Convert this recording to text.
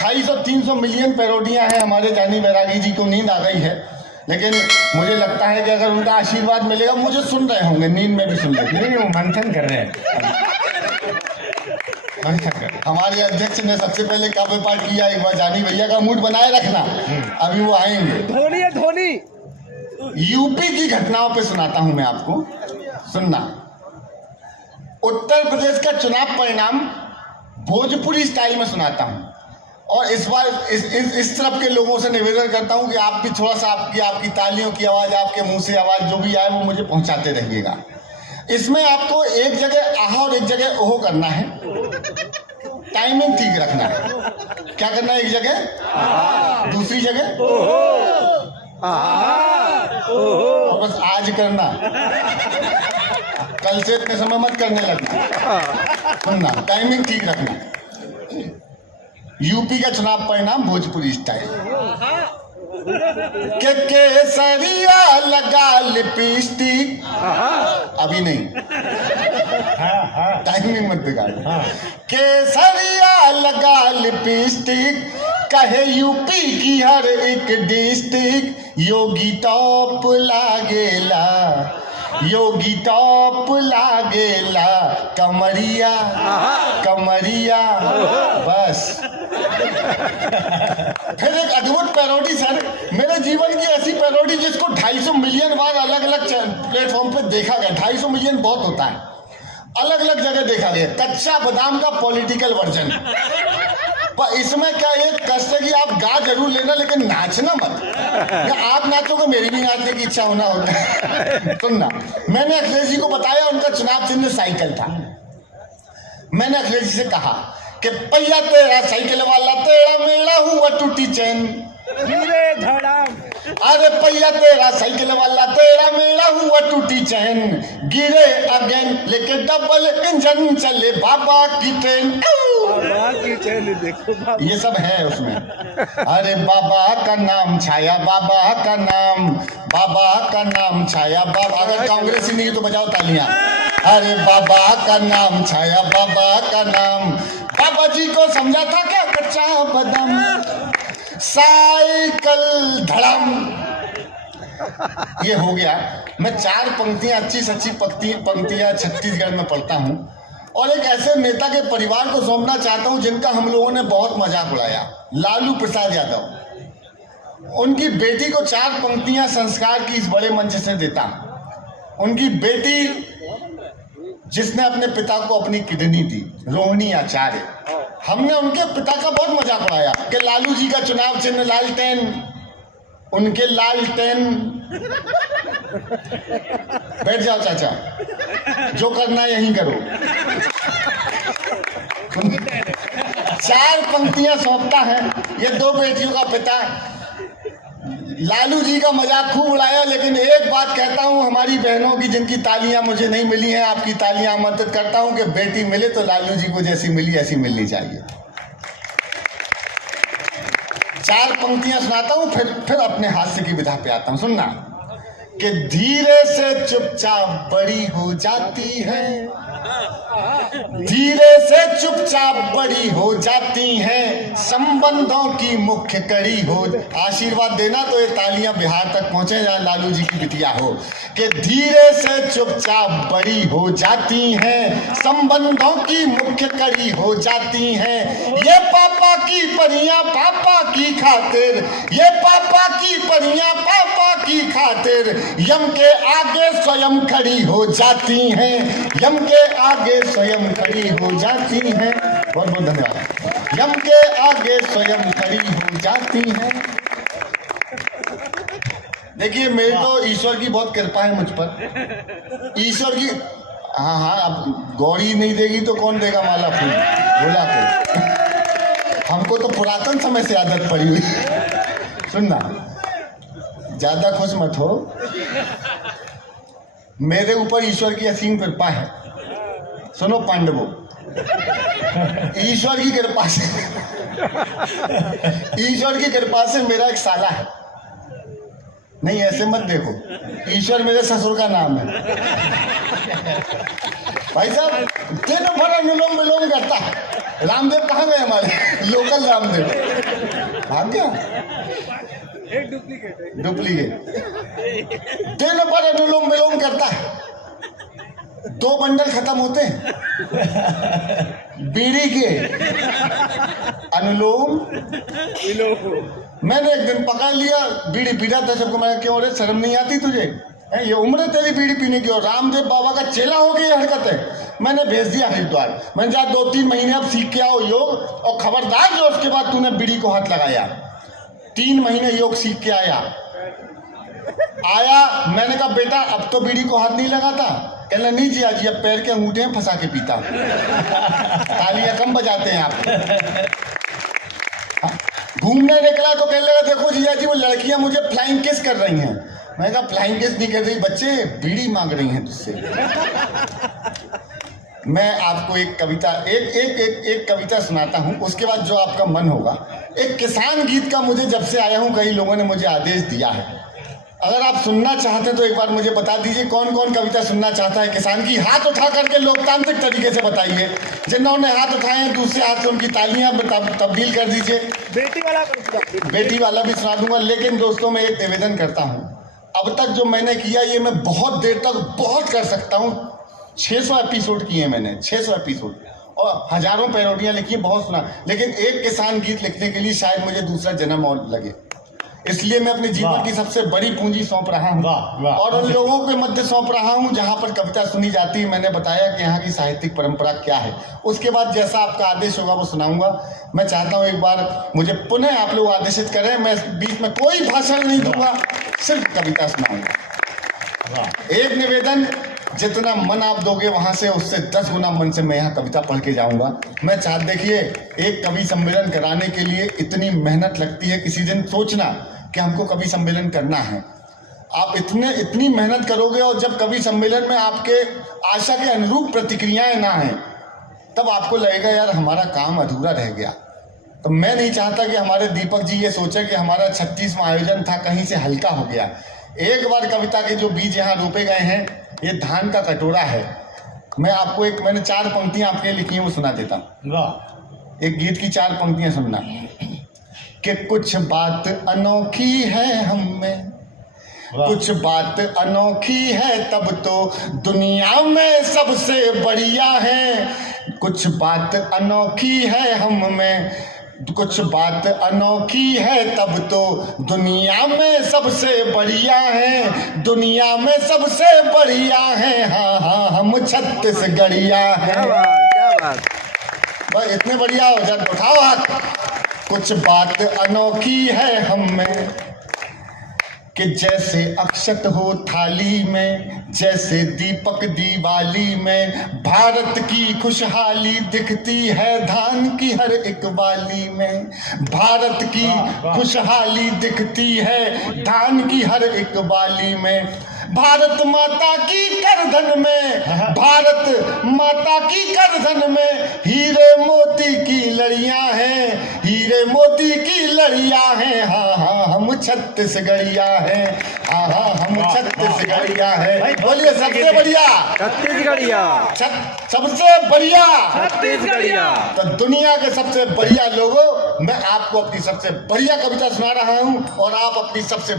250-300 million पैरोडियां हैं हमारे जानी बैरागी जी को नींद आ गई है, लेकिन मुझे लगता है कि अगर उनका आशीर्वाद मिलेगा, मुझे सुन रहे होंगे, नींद में भी सुन रहे नहीं, वो मंथन कर रहे हैं, मंथन कर रहे हैं। हमारे अध्यक्ष ने सबसे पहले काव्य पाठ किया। एक बार जानी भैया का मूड बनाए रखना, अभी वो आएंगे। धोनी है धोनी। यूपी की घटनाओं पे सुनाता हूं मैं आपको, सुनना। उत्तर प्रदेश का चुनाव परिणाम भोजपुरी स्टाइल में सुनाता हूं, और इस बार इस तरफ के लोगों से निवेदन करता हूं कि आप भी थोड़ा सा आपकी तालियों की आवाज, आपके मुंह से आवाज जो भी आए वो मुझे पहुंचाते रहिएगा। इसमें आपको एक जगह आहा और एक जगह ओहो करना है, टाइमिंग ठीक रखना है। क्या करना है? एक जगह, दूसरी जगह और बस आज करना, कल से इतने समय मत करने लगना। सुनना, टाइमिंग ठीक रखना। यूपी का चुनाव परिणाम भोजपुरी स्टाइल। के केसरिया लगा लिपस्टिक, अभी नहीं, टाइमिंग मत बिगाड़। केसरिया लगा लिपस्टिक, कहे यूपी की हर एक डिस्ट्रिक्ट, योगी टॉप लागेला, योगी टॉप लागेला, कमरिया कमरिया। बस फिर एक अद्भुत पैरोडी सर, मेरे जीवन की ऐसी पैरोडी जिसको 250 मिलियन बार अलग अलग प्लेटफॉर्म पे देखा गया। 250 मिलियन बहुत होता है, अलग अलग जगह देखा गया। कच्चा बादाम का पॉलिटिकल वर्जन। पर इसमें क्या एक कष्ट है कि आप गा जरूर लेना, लेकिन नाचना मत। या आप नाचोगे, मेरी भी नाचने की इच्छा होना होता है। सुनना, मैंने अखिलेश जी को बताया उनका चुनाव चिन्ह साइकिल था। मैंने अखिलेश जी से कहा कि पहिया तेरा साइकिल वाला, तेरा मेरा हुआ टूटी चैन, अरे पहिया तेरा साइकिल वाला, तेरा मेरा हुआ टूटी चैन, गिरे अगेन लेके डबल इंजन चले बाबा की ट्रेन। देखो ये सब है उसमें। अरे बाबा का नाम छाया, बाबा का नाम, बाबा का नाम छाया, बाबा। अगर कांग्रेसी नहीं तो बजाओ तालियां। अरे बाबा का नाम छाया, बाबा का नाम, बाबा जी को समझा था क्या कच्चा बादाम, साइकिल धड़म। ये हो गया। मैं 4 पंक्तियां, अच्छी सच्ची पंक्तियां छत्तीसगढ़ में पढ़ता हूं, और एक ऐसे नेता के परिवार को सौंपना चाहता हूं जिनका हम लोगों ने बहुत मजाक उड़ाया, लालू प्रसाद यादव। उनकी बेटी को 4 पंक्तियां संस्कार की इस बड़े मंच से देता हूं। उनकी बेटी जिसने अपने पिता को अपनी किडनी दी, रोहिणी आचार्य, हमने उनके पिता का बहुत मजाक उड़ाया कि लालू जी का चुनाव चिन्ह लालटेन, उनके लालटेन। बैठ जाओ चाचा, जो करना यहीं करो। 4 पंक्तियां सौंपता है। ये 2 बेटियों का पिता लालू जी का मजाक खूब उड़ाया, लेकिन एक बात कहता हूं हमारी बहनों की, जिनकी तालियां मुझे नहीं मिली हैं, आपकी तालियां आमंत्रित करता हूं कि बेटी मिले तो लालू जी को जैसी मिली ऐसी मिलनी चाहिए। 4 पंक्तियां सुनाता हूं, फिर अपने हास्य की विधा पे आता हूं। सुनना कि धीरे से चुपचाप बड़ी हो जाती है, धीरे से चुपचाप बड़ी हो जाती हैं, संबंधों की मुख्य कड़ी हो। आशीर्वाद देना तो ये तालियां बिहार तक पहुंचे जहां लालू जी की बिटिया हो। कि धीरे से चुपचाप बड़ी हो जाती हैं, संबंधों की मुख्य कड़ी हो जाती हैं, ये पापा की परियां पापा की खातिर, ये पापा की परियां पापा की खातिर, यम के आगे स्वयं खड़ी हो जाती हैं, यम के आगे स्वयं खड़ी हो जाती हैं। बहुत बहुत धन्यवाद। यम के आगे स्वयं खड़ी हो जाती हैं। देखिए, मेरी तो ईश्वर की बहुत कृपा है मुझ पर, ईश्वर की। हाँ, अब गौरी नहीं देगी तो कौन देगा माला फूल, बोला तो। हमको तो पुरातन समय से आदत पड़ी हुई। सुनना, ज्यादा खुश मत हो, मेरे ऊपर ईश्वर की असीम कृपा है। सुनो पांडवों, ईश्वर की कृपा से, ईश्वर की कृपा से मेरा एक साला है। नहीं, ऐसे मत देखो, ईश्वर मेरे ससुर का नाम है। भाई साहब, दिन भर अनुलोम विलोम करता है, रामदेव कहाँ गए हमारे लोकल रामदेव? भाग गया। डुप्लीकेट दिन पर अनुलोम विलोम करता है, 2 बंडल खत्म होते हैं बीड़ी के अनुलोम मैंने एक दिन पकड़ लिया, बीड़ी पीता था सबको। मैंने क्यों रे, शर्म नहीं आती तुझे? ये उम्र है तेरी बीड़ी पीने की, और रामदेव बाबा का चेला हो गई हरकत है। मैंने भेज दिया हरिद्वार। मैंने जा 2-3 महीने अब सीख के आओ योग, और खबरदार जो उसके बाद तूने बीड़ी को हाथ लगाया। 3 महीने योग सीख के आया। मैंने कहा बेटा अब तो बीड़ी को हाथ नहीं लगाता। कहना नहीं जी आज अब पैर के अंगूठे में फंसा के पीता। तालियां कम बजाते हैं आप। घूमने निकला तो कहने लगा देखो जिया जी वो लड़कियां मुझे फ्लाइंग किस कर रही हैं। मैं कहा फ्लाइंग किस नहीं कर रही बच्चे, बीड़ी मांग रही हैं तुझसे। मैं आपको एक कविता एक कविता सुनाता हूं, उसके बाद जो आपका मन होगा। एक किसान गीत का मुझे जब से आया हूं कई लोगों ने मुझे आदेश दिया है। अगर आप सुनना चाहते हैं तो एक बार मुझे बता दीजिए कौन कौन कविता सुनना चाहता है किसान की। हाथ उठा करके लोकतांत्रिक तरीके से बताइए। जिन्होंने हाथ उठाए हैं दूसरे हाथ से उनकी तालियां तब्दील कर दीजिए। बेटी वाला भी सुना दूंगा। लेकिन दोस्तों मैं एक निवेदन करता हूं, अब तक जो मैंने किया ये मैं बहुत देर तक बहुत कर सकता हूं। 600 एपिसोड किए मैंने, 600 एपिसोड, और हजारों पैरोडियां लिखी, बहुत सुना। लेकिन एक किसान गीत लिखने के लिए शायद मुझे दूसरा जन्म और लगे। इसलिए मैं अपने जीवन की सबसे बड़ी पूंजी सौंप रहा हूँ, और उन लोगों के मध्य सौंप रहा हूँ जहाँ पर कविता सुनी जाती है। मैंने बताया कि यहाँ की साहित्यिक परंपरा क्या है। उसके बाद जैसा आपका आदेश होगा वो सुनाऊंगा। मैं चाहता हूँ एक बार मुझे पुनः आप लोग आदेशित करें। मैं बीच में कोई भाषण नहीं दूंगा, सिर्फ कविता सुनाऊंगा। एक निवेदन, जितना मन आप दोगे वहां से उससे 10 गुना मन से मैं यहाँ कविता पढ़ के जाऊंगा। मैं देखिए एक कवि सम्मेलन कराने के लिए इतनी मेहनत लगती है। किसी दिन सोचना कि हमको कवि सम्मेलन करना है, आप इतनी मेहनत करोगे, और जब कवि सम्मेलन में आपके आशा के अनुरूप प्रतिक्रियाएं ना आए तब आपको लगेगा यार हमारा काम अधूरा रह गया। तो मैं नहीं चाहता कि हमारे दीपक जी ये सोचे कि हमारा 36वां आयोजन था कहीं से हल्का हो गया। एक बार कविता के जो बीज यहाँ रोपे गए हैं, ये धान का कटोरा है। मैं आपको मैंने 4 पंक्तियां आपके लिखी हैं वो सुना देता हूँ। एक गीत की 4 पंक्तियां सुनना। कि कुछ बात अनोखी है हम में, कुछ बात अनोखी है तब तो दुनिया में सबसे बढ़िया है। कुछ बात अनोखी है हम में, कुछ बात अनोखी है तब तो दुनिया में सबसे बढ़िया है। दुनिया में सबसे बढ़िया है, हाँ हाँ हम छत्तीसगढ़िया हैं। बस इतने बढ़िया हो जाए, उठाओ हाथ। कुछ बात अनोखी है हम में, कि जैसे अक्षत हो थाली में, जैसे दीपक दिवाली में, भारत की खुशहाली दिखती है धान की हर एक वाली में। भारत की खुशहाली दिखती है धान की हर एक वाली में। भारत माता की करधन में, भारत माता की करधन में हीरे मोती की लड़ियां हैं, हीरे मोती की लड़ियां हैं। हाँ हाँ हम छत्तीसगढ़िया हैं, हाँ हाँ हम छत्तीसगढ़िया हैं। बोलिए सबसे बढ़िया छत्तीसगढ़िया, सबसे बढ़िया छत्तीसगढ़िया। तो दुनिया के सबसे बढ़िया लोगों, मैं आपको अपनी सबसे बढ़िया कविता सुना रहा हूँ और आप अपनी सबसे